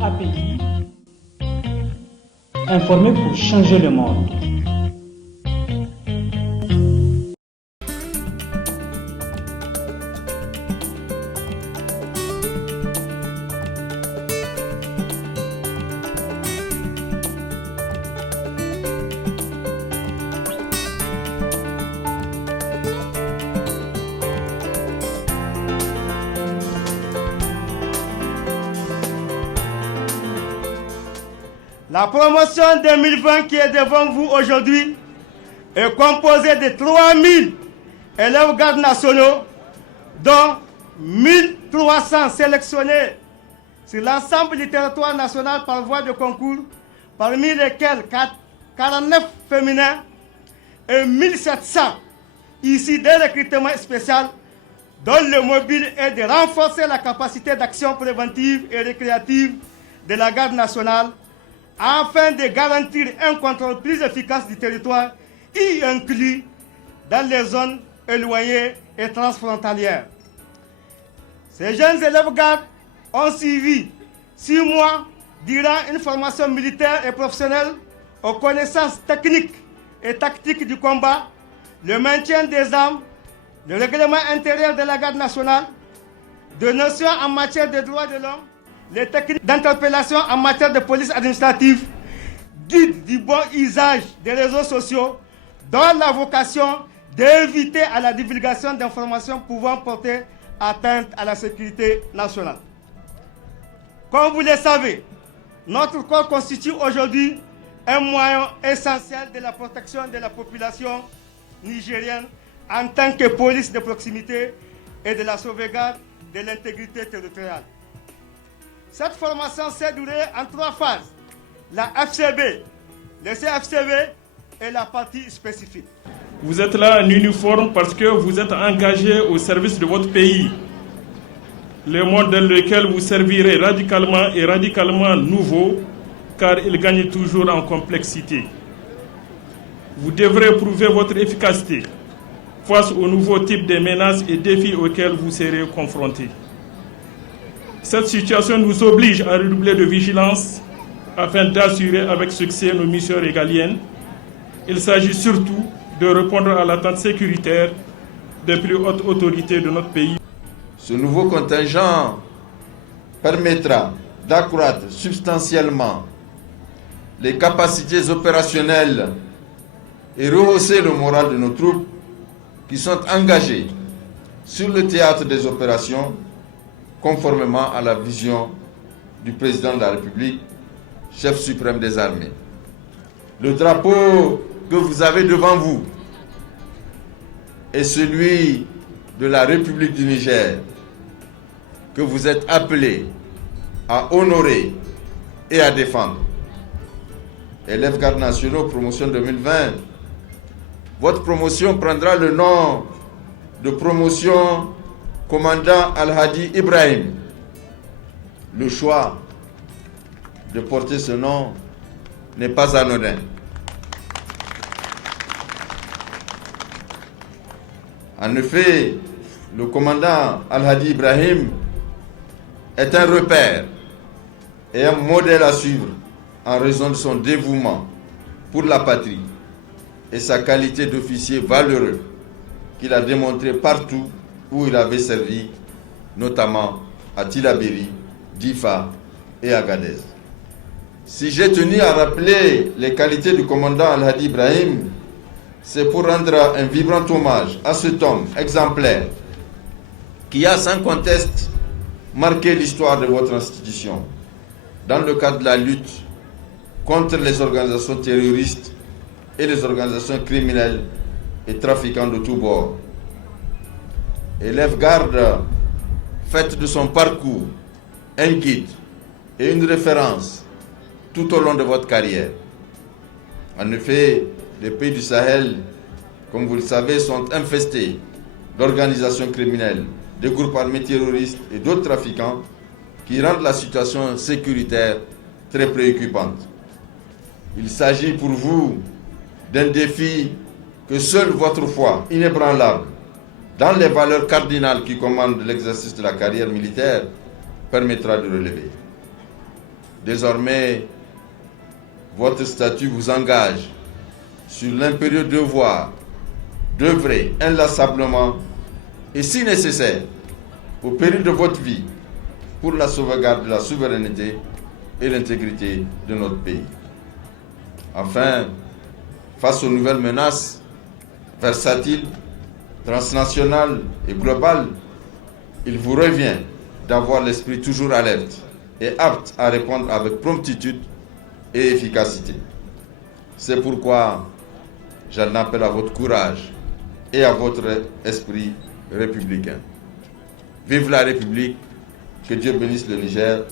API, informer pour changer le monde. La promotion 2020 qui est devant vous aujourd'hui est composée de 3000 élèves gardes nationaux, dont 1300 sélectionnés sur l'ensemble du territoire national par voie de concours, parmi lesquels 49 féminins et 1700 ici des recrutements spéciaux, dont le mobile est de renforcer la capacité d'action préventive et récréative de la garde nationale afin de garantir un contrôle plus efficace du territoire, y inclus dans les zones éloignées et transfrontalières. Ces jeunes élèves gardes ont suivi 6 mois durant une formation militaire et professionnelle aux connaissances techniques et tactiques du combat, le maintien des armes, le règlement intérieur de la garde nationale, de notions en matière de droits de l'homme, les techniques d'interpellation en matière de police administrative, guide du bon usage des réseaux sociaux, dont la vocation d'éviter à la divulgation d'informations pouvant porter atteinte à la sécurité nationale. Comme vous le savez, notre corps constitue aujourd'hui un moyen essentiel de la protection de la population nigérienne en tant que police de proximité et de la sauvegarde de l'intégrité territoriale. Cette formation s'est déroulée en 3 phases. La FCB, le CFCB et la partie spécifique. Vous êtes là en uniforme parce que vous êtes engagé au service de votre pays. Le monde dans lequel vous servirez radicalement nouveau, car il gagne toujours en complexité. Vous devrez prouver votre efficacité face aux nouveaux types de menaces et défis auxquels vous serez confrontés. Cette situation nous oblige à redoubler de vigilance afin d'assurer avec succès nos missions régaliennes. Il s'agit surtout de répondre à l'attente sécuritaire des plus hautes autorités de notre pays. Ce nouveau contingent permettra d'accroître substantiellement les capacités opérationnelles et rehausser le moral de nos troupes qui sont engagées sur le théâtre des opérations conformément à la vision du président de la République, chef suprême des armées. Le drapeau que vous avez devant vous est celui de la République du Niger, que vous êtes appelés à honorer et à défendre. Élèves gardes nationaux, promotion 2020, votre promotion prendra le nom de promotion commandant Al-Hadi Ibrahim. Le choix de porter ce nom n'est pas anodin. En effet, le commandant Al-Hadi Ibrahim est un repère et un modèle à suivre en raison de son dévouement pour la patrie et sa qualité d'officier valeureux qu'il a démontré partout où il avait servi, notamment à Tillabéri, Difa et Agadez. Si j'ai tenu à rappeler les qualités du commandant Al-Hadi Ibrahim, c'est pour rendre un vibrant hommage à cet homme exemplaire qui a sans conteste marqué l'histoire de votre institution dans le cadre de la lutte contre les organisations terroristes et les organisations criminelles et trafiquants de tous bords. Élève garde, faites de son parcours un guide et une référence tout au long de votre carrière. En effet, les pays du Sahel, comme vous le savez, sont infestés d'organisations criminelles, de groupes armés terroristes et d'autres trafiquants qui rendent la situation sécuritaire très préoccupante. Il s'agit pour vous d'un défi que seule votre foi inébranlable dans les valeurs cardinales qui commandent l'exercice de la carrière militaire permettra de relever. Désormais, votre statut vous engage sur l'impérieux devoir d'œuvrer inlassablement et si nécessaire, au péril de votre vie, pour la sauvegarde de la souveraineté et l'intégrité de notre pays. Enfin, face aux nouvelles menaces versatiles, transnationales et globales, il vous revient d'avoir l'esprit toujours alerte et apte à répondre avec promptitude et efficacité. C'est pourquoi j'en appelle à votre courage et à votre esprit républicain. Vive la République, que Dieu bénisse le Niger.